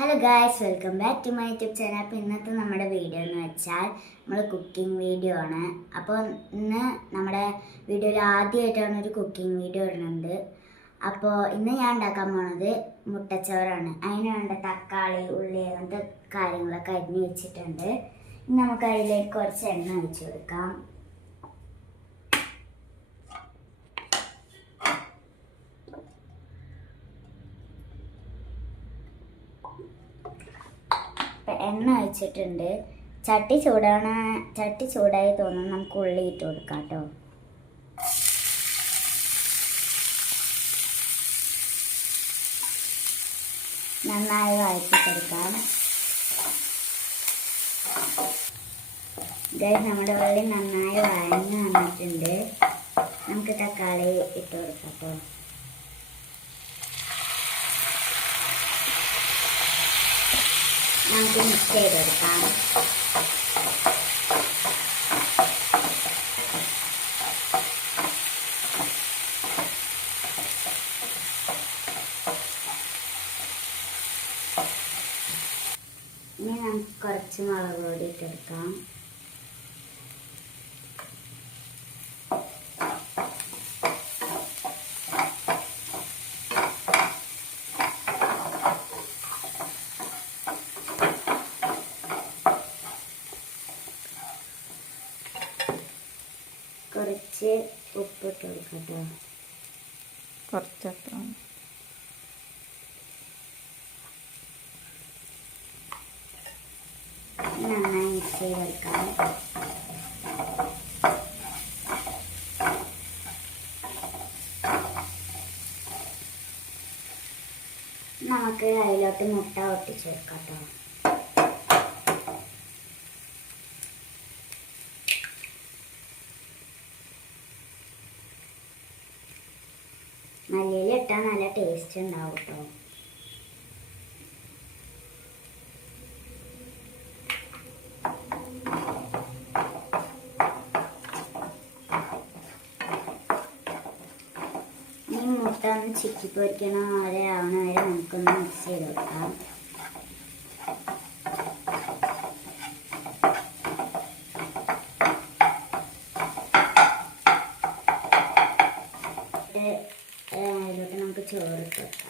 Hello guys, welcome back to my YouTube channel. അപ്പോൾ ഇന്നത്തെ നമ്മുടെ വീഡിയോ എന്ന് വെച്ചാൽ നമ്മൾ കുക്കിംഗ് വീഡിയോ ആണ്. അപ്പോൾ ഇന്ന് നമ്മുടെ വീഡിയോയിൽ ആദ്യമായിട്ടാണ് ഒരു കുക്കിംഗ് വീഡിയോ ഇടുന്നത്. അപ്പോൾ ഇന്ന് ഞാൻ ഉണ്ടാക്കാൻ പോണത് മുട്ടച്ചോറാണ്. അതിന് വേണ്ട തക്കാളി, ഉള്ളി അങ്ങനത്തെ കാര്യങ്ങളൊക്കെ അരിഞ്ഞ് വെച്ചിട്ടുണ്ട്. ഇനി നമുക്ക് അതിലേക്ക് കുറച്ച് എണ്ണ ഒഴിച്ച് കൊടുക്കാം. എണ്ണ ഒഴിച്ചിട്ടുണ്ട്. ചട്ടി ചൂടായി തോന്നുന്നു. നമുക്ക് ഉള്ളി ഇട്ട് കൊടുക്കാം കേട്ടോ. നന്നായി വഴറ്റിക്കെടുക്കാം. നമ്മുടെ ഉള്ളി നന്നായി വഴഞ്ഞു വന്നിട്ടുണ്ട്. നമുക്ക് തക്കാളി ഇട്ട് കൊടുക്കാം കേട്ടോ. നമുക്ക് മിക്സ് ചെയ്തെടുക്കാം. ഇനി നമുക്ക് കുറച്ച് മുളക് പൊടി ഇട്ടെടുക്കാം. കുറച്ച് ഉപ്പിട്ട് കൊടുക്കട്ടോ. കുറച്ചത്ര നന്നായി മിക്സ് ചെയ്തെടുക്കാം. നമുക്ക് അതിലോട്ട് മുട്ട ഒട്ടിച്ച് വെക്കാം കേട്ടോ. മല്ലിയില ഇട്ടാൽ നല്ല ടേസ്റ്റ് ഉണ്ടാവും കേട്ടോ. ഈ മുട്ട ഒന്ന് ചിക്കി പൊരിക്കണ വരെ ആവണ വരെ നമുക്കൊന്ന് മിക്സ് ചെയ്ത് കൊടുക്കാം. അതിലോട്ട് നമുക്ക് ചോറ് ഇട്ട് വെക്കാം.